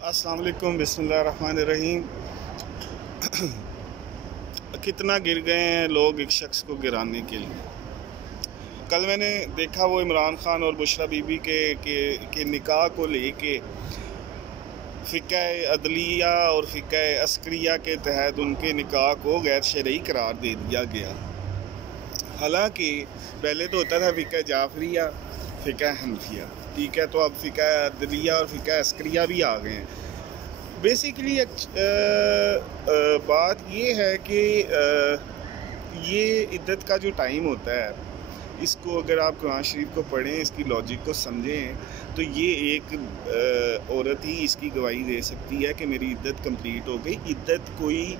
अस्सलाम वालेकुम, बिस्मिल्लाह रहमान रहीम। कितना गिर गए हैं लोग एक शख्स को गिराने के लिए। कल मैंने देखा वो इमरान खान और बुशरा बीबी के निकाह को लेके फ़िक़्ह अदलिया और फ़िक़्ह अस्करिया के तहत उनके निकाह को गैर शरई करार दे दिया गया। हालांकि पहले तो होता था फ़िक़्ह जाफरिया, फ़िक़्ह हनफिया, ठीक है। तो अब फ़िक़्ह अदलिया और फ़िक़्ह अस्करिया भी आ गए हैं। बेसिकली बात ये है कि ये इद्दत का जो टाइम होता है, इसको अगर आप कुरान शरीफ को पढ़ें, इसकी लॉजिक को समझें, तो ये एक औरत ही इसकी गवाही दे सकती है कि मेरी इद्दत कंप्लीट हो गई। इद्दत कोई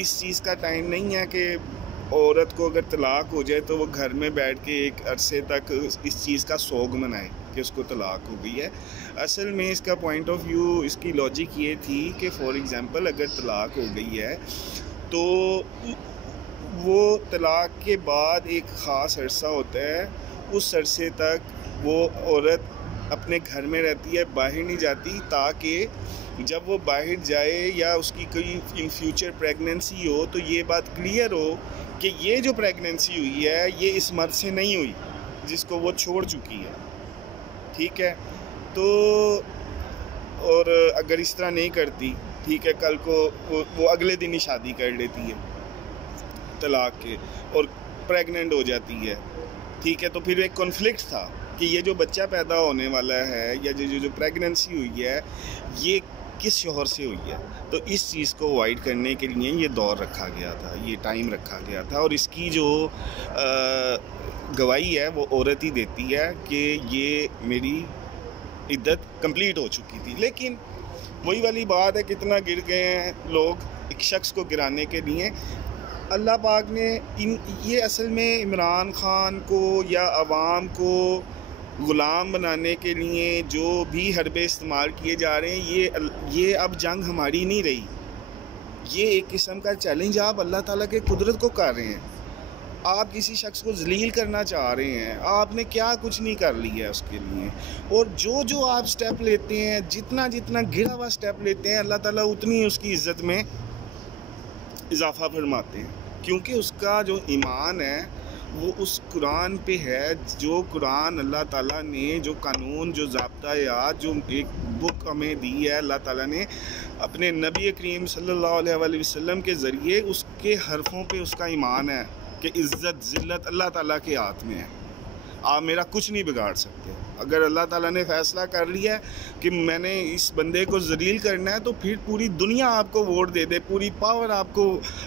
इस चीज़ का टाइम नहीं है कि औरत को अगर तलाक हो जाए तो वो घर में बैठ के एक अरसे तक इस चीज़ का सोग मनाए कि उसको तलाक हो गई है। असल में इसका पॉइंट ऑफ व्यू, इसकी लॉजिक ये थी कि फॉर एग्ज़ाम्पल अगर तलाक हो गई है तो वो तलाक के बाद एक ख़ास अरसा होता है, उस अरसे तक वो औरत अपने घर में रहती है, बाहर नहीं जाती, ताकि जब वो बाहर जाए या उसकी कोई इन फ्यूचर प्रेगनेंसी हो तो ये बात क्लियर हो कि ये जो प्रेगनेंसी हुई है ये इस मर्द से नहीं हुई जिसको वो छोड़ चुकी है, ठीक है। तो और अगर इस तरह नहीं करती, ठीक है, कल को वो अगले दिन ही शादी कर लेती है तलाक के और प्रेग्नेंट हो जाती है, ठीक है। तो फिर एक कॉन्फ्लिक्ट था कि ये जो बच्चा पैदा होने वाला है या जो प्रेगनेंसी हुई है ये किस शोहर से हुई है। तो इस चीज़ को अवॉइड करने के लिए ये दौर रखा गया था, ये टाइम रखा गया था, और इसकी जो गवाही है वो औरत ही देती है कि ये मेरी इद्दत कंप्लीट हो चुकी थी। लेकिन वही वाली बात है, कितना गिर गए हैं लोग एक शख्स को गिराने के लिए। अल्लाह पाक ने ये असल में इमरान खान को या अवाम को ग़ुलाम बनाने के लिए जो भी हरबे इस्तेमाल किए जा रहे हैं, ये अब जंग हमारी नहीं रही, ये एक किस्म का चैलेंज आप अल्लाह ताला के कुदरत को कर रहे हैं। आप किसी शख्स को जलील करना चाह रहे हैं, आपने क्या कुछ नहीं कर लिया है उसके लिए। और जो आप स्टेप लेते हैं, जितना गिरा हुआ स्टेप लेते हैं, अल्लाह ताला उतनी उसकी इज़्ज़त में इजाफ़ा फरमाते हैं, क्योंकि उसका जो ईमान है वो उस कुरान पे है, जो कुरान अल्लाह ताला ने, जो कानून, जो ज़ाब्ता-ए-यात, जो एक बुक हमें दी है अल्लाह ताला ने अपने नबी करीम सल्लल्लाहु अलैहि वसल्लम के ज़रिए, उसके हरफों पे उसका ईमान है कि इज़्ज़त ज़िल्लत अल्लाह ताला के हाथ में है। आप मेरा कुछ नहीं बिगाड़ सकते। अगर अल्लाह ताला ने फ़ैसला कर लिया कि मैंने इस बंदे को ज़लील करना है, तो फिर पूरी दुनिया आपको वोट दे दे, पूरी पावर आपको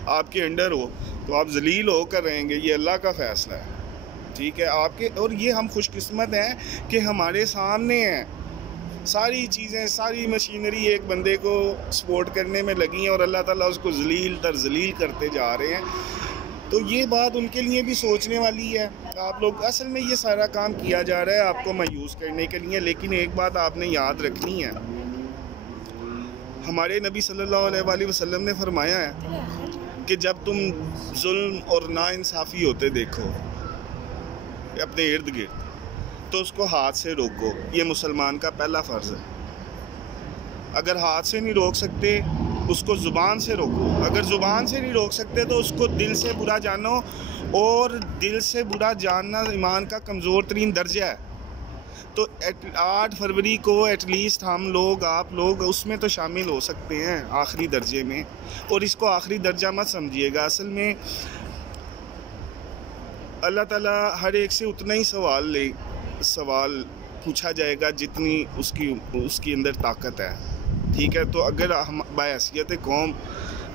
आपके अंडर हो, तो आप ज़लील होकर रहेंगे। ये अल्लाह का फ़ैसला है, ठीक है आपके। और ये हम खुशकिस्मत हैं कि हमारे सामने हैं सारी चीज़ें, सारी मशीनरी एक बंदे को सपोर्ट करने में लगी हैं और अल्लाह ताला उसको ज़लील तर ज़लील करते जा रहे हैं। तो ये बात उनके लिए भी सोचने वाली है। आप लोग, असल में ये सारा काम किया जा रहा है आपको मायूस करने के लिए। लेकिन एक बात आपने याद रखनी है, हमारे नबी सल्लल्लाहु अलैहि वसल्लम ने फरमाया है कि जब तुम जुल्म और नाइंसाफ़ी होते देखो अपने इर्द गिर्द, तो उसको हाथ से रोको। ये मुसलमान का पहला फ़र्ज़ है। अगर हाथ से नहीं रोक सकते, उसको ज़ुबान से रोको। अगर ज़ुबान से नहीं रोक सकते तो उसको दिल से बुरा जानो, और दिल से बुरा जानना ईमान का कमज़ोर तरीन दर्जा है। तो 8 फरवरी को एटलीस्ट हम लोग, आप लोग उसमें तो शामिल हो सकते हैं आखिरी दर्जे में। और इसको आखिरी दर्जा मत समझिएगा। असल में अल्लाह ताला हर एक से उतना ही सवाल पूछा जाएगा जितनी उसकी अंदर ताकत है, ठीक है। तो अगर हम बाहैसियत कौम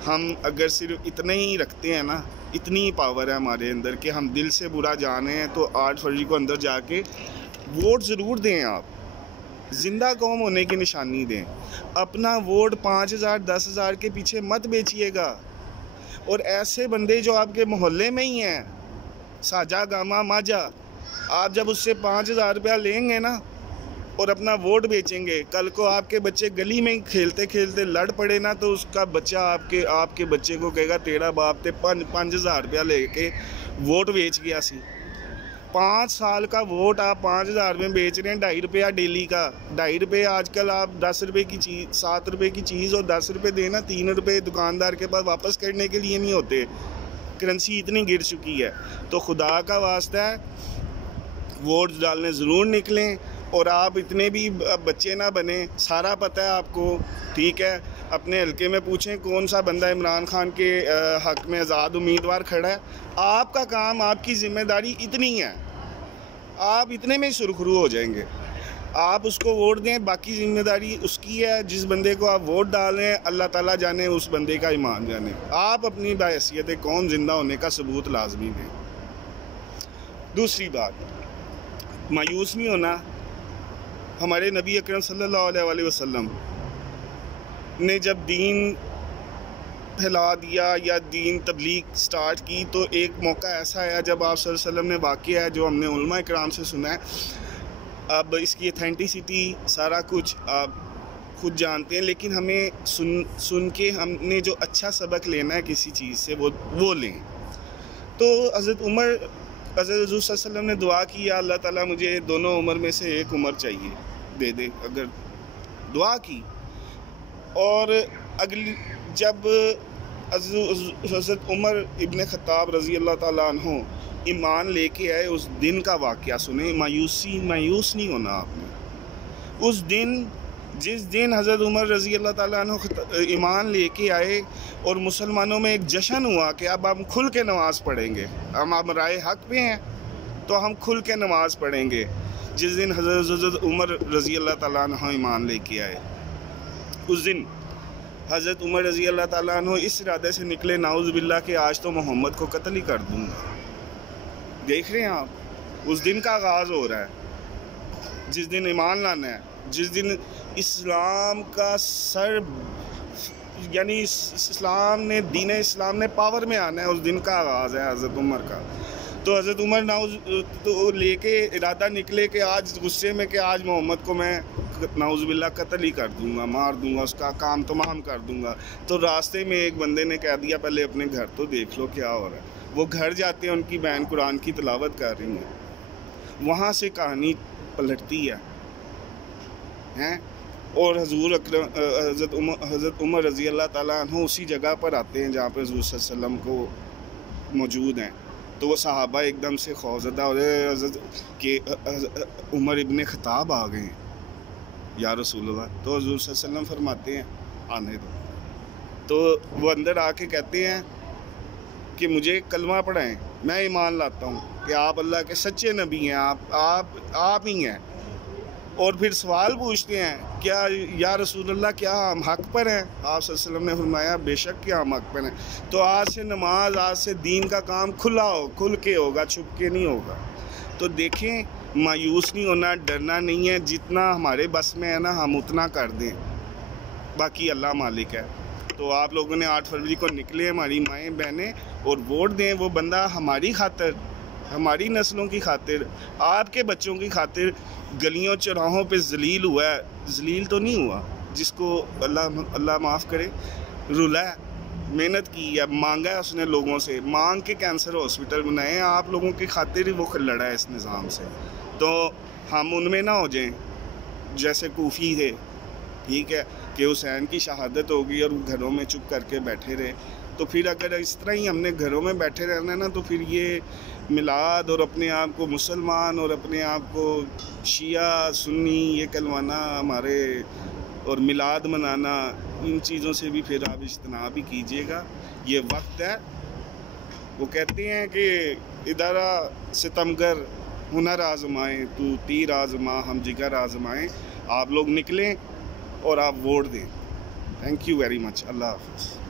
हम अगर सिर्फ इतना ही रखते हैं ना, इतनी ही पावर है हमारे अंदर कि हम दिल से बुरा जाने हैं, तो 8 फरवरी को अंदर जाके वोट ज़रूर दें। आप ज़िंदा कौम होने की निशानी दें। अपना वोट 5000 10,000 के पीछे मत बेचिएगा। और ऐसे बंदे जो आपके मोहल्ले में ही हैं, साजा गामा माजा, आप जब उससे 5000 रुपया लेंगे ना और अपना वोट बेचेंगे, कल को आपके बच्चे गली में खेलते खेलते लड़ पड़े ना, तो उसका बच्चा आपके बच्चे को कहेगा तेरा बाप ते 5,000 रुपया लेके वोट बेच गया सी। 5 سال کا ووٹ آپ 5,000 میں بیچ رہے ہیں, 2.5 روپیہ ڈیلی کا. 2.5 روپے آج کل آپ 10 روپے کی چیز, 7 روپے کی چیز اور 10 روپے دینا, 3 روپے دکاندار کے پاس واپس کرنے کے لیے نہیں ہوتے. کرنسی اتنی گر چکی ہے. تو خدا کا واسطہ ہے ووٹ ڈالنے ضرور نکلیں. اور آپ اتنے بھی بچے نہ بنیں, سارا پتہ ہے آپ کو, ٹھیک ہے. اپنے حلقے میں پوچھیں کون سا بندہ عمران خان کے حق میں آزاد امیدوار کھڑا ہے. آپ کا کام, آپ کی ذمہ داری اتنی ہے, آپ اتنے میں سرخرو ہو جائیں گے. آپ اس کو ووٹ دیں, باقی ذمہ داری اس کی ہے. جس بندے کو آپ ووٹ ڈالیں اللہ تعالیٰ جانے, اس بندے کا ایمان جانے. آپ اپنی باحیثیت قوم زندہ ہونے کا ثبوت لازمی دیں. دوسری بات, مایوس نہیں ہونا. ہمارے نبی اکرم صلی اللہ علیہ وآلہ وسلم نے جب دین پھیلا دیا یا دین تبلیغ سٹارٹ کی تو ایک موقع ایسا آیا جب آپ صلی اللہ علیہ وسلم نے واقعہ ہے جو ہم نے علماء اکرام سے سنا ہے. اب اس کی اتھینٹیسٹی سارا کچھ آپ خود جانتے ہیں, لیکن ہمیں سن کے ہم نے جو اچھا سبق لینا ہے کسی چیز سے وہ لیں. تو حضرت حضور صلی اللہ علیہ وسلم نے دعا کی, یا اللہ تعالیٰ مجھے دونوں عمر میں سے ایک عمر چاہیے, دے دے. اگر دعا کی, اور اگلی جب حضرت عمر ابن خطاب رضی اللہ تعالیٰ عنہ ایمان لے کے آئے, اس دن کا واقعہ سنیں. مایوس نہیں ہونا آپ نے. اس دن, جس دن حضرت عمر رضی اللہ تعالیٰ عنہ ایمان لے کے آئے اور مسلمانوں میں ایک جشن ہوا کہ اب ہم کھل کے نماز پڑھیں گے, ہم رائے حق پہ ہیں تو ہم کھل کے نماز پڑھیں گے. جس دن حضرت عمر رضی اللہ تعالیٰ عنہ ایمان لے کے آئے, اس دن حضرت عمر رضی اللہ تعالیٰ عنہ اس ارادے سے نکلے نعوذ باللہ کہ آج تو محمد کو قتل ہی کر دوں گا. دیکھ رہے ہیں آپ, اس دن کا آغاز ہو رہا ہے جس دن ایمان لانا ہے, جس دن اسلام کا سر, یعنی دین اسلام نے پاور میں آنا ہے, اس دن کا آغاز ہے حضرت عمر کا. تو حضرت عمر تو لے کے ارادہ نکلے کہ آج غصے میں کہ آج محمد کو میں نعوذ باللہ قتل ہی کر دوں گا, مار دوں گا, اس کا کام تمام کر دوں گا. تو راستے میں ایک بندے نے کہہ دیا پہلے اپنے گھر تو دیکھ لو کیا ہو رہا ہے. وہ گھر جاتے ہیں, ان کی بہن قرآن کی تلاوت کر رہی ہیں, وہاں سے کہانی پلٹتی ہے. اور حضرت عمر رضی اللہ تعالیٰ عنہ اسی جگہ پر آتے ہیں جہاں پہ حضور صلی اللہ علیہ وسلم کو موجود ہیں. تو وہ صحابہ ایک دم سے خوفزدہ ہو رہے حضرت کہ عمر ابن خطاب آ گئے ہیں یا رسول اللہ. تو حضور صلی اللہ علیہ وسلم فرماتے ہیں آنے دو. تو وہ اندر آ کے کہتے ہیں کہ مجھے کلمہ پڑھائیں, میں ایمان لاتا ہوں کہ آپ اللہ کے سچے نبی ہیں, آپ ہی ہیں. اور پھر سوال پوچھتے ہیں کیا یا رسول اللہ کیا ہم حق پر ہیں؟ آپ صلی اللہ علیہ وسلم نے فرمایا بے شک کیا ہم حق پر ہیں. تو آج سے نماز, آج سے دین کا کام کھل کے ہوگا, چھپ کے نہیں ہوگا. تو دیکھیں, مایوس نہیں ہونا, ڈرنا نہیں ہے. جتنا ہمارے بس میں ہے نا ہم اتنا کر دیں, باقی اللہ مالک ہے. تو آپ لوگوں نے 8 فروری کو نکلے, ہماری مائیں بہنیں, اور ووٹ دیں. وہ بندہ ہماری خاطر, ہماری نسلوں کی خاطر, آپ کے بچوں کی خاطر گلیوں چوراہوں پہ ذلیل ہوا ہے. ذلیل تو نہیں ہوا, جس کو اللہ معاف کرے, رولا ہے, محنت کی ہے, مانگا ہے اس نے لوگوں سے, مانگ کے کینسر ہاسپٹل بنائے ہیں. آپ لوگوں کی خاطر ہی وہ لڑا ہے اس نظام سے. تو ہم ان میں نہ ہو جائیں جیسے کوفی تھے, ٹھیک ہے, کہ حسین کی شہادت ہوگی اور گھروں میں چپ کر کے بیٹھے رہے. تو پھر اگر اس طرح ہی ہم نے گھروں میں بیٹھے رہنا ہے نا, تو پھر یہ میلاد اور اپنے آپ کو مسلمان اور اپنے آپ کو شیعہ سنی یہ کہلوانا ہمارے, اور میلاد منانا, ان چیزوں سے بھی پھر آپ اجتناب بھی کیجیے گا. یہ وقت ہے. وہ کہتے ہیں کہ ادارہ ستمگر ہنر آزمائیں, تو تیر آزما ہم جگر آزمائیں. آپ لوگ نکلیں اور آپ ووٹ دیں. Thank you very much. اللہ حافظ.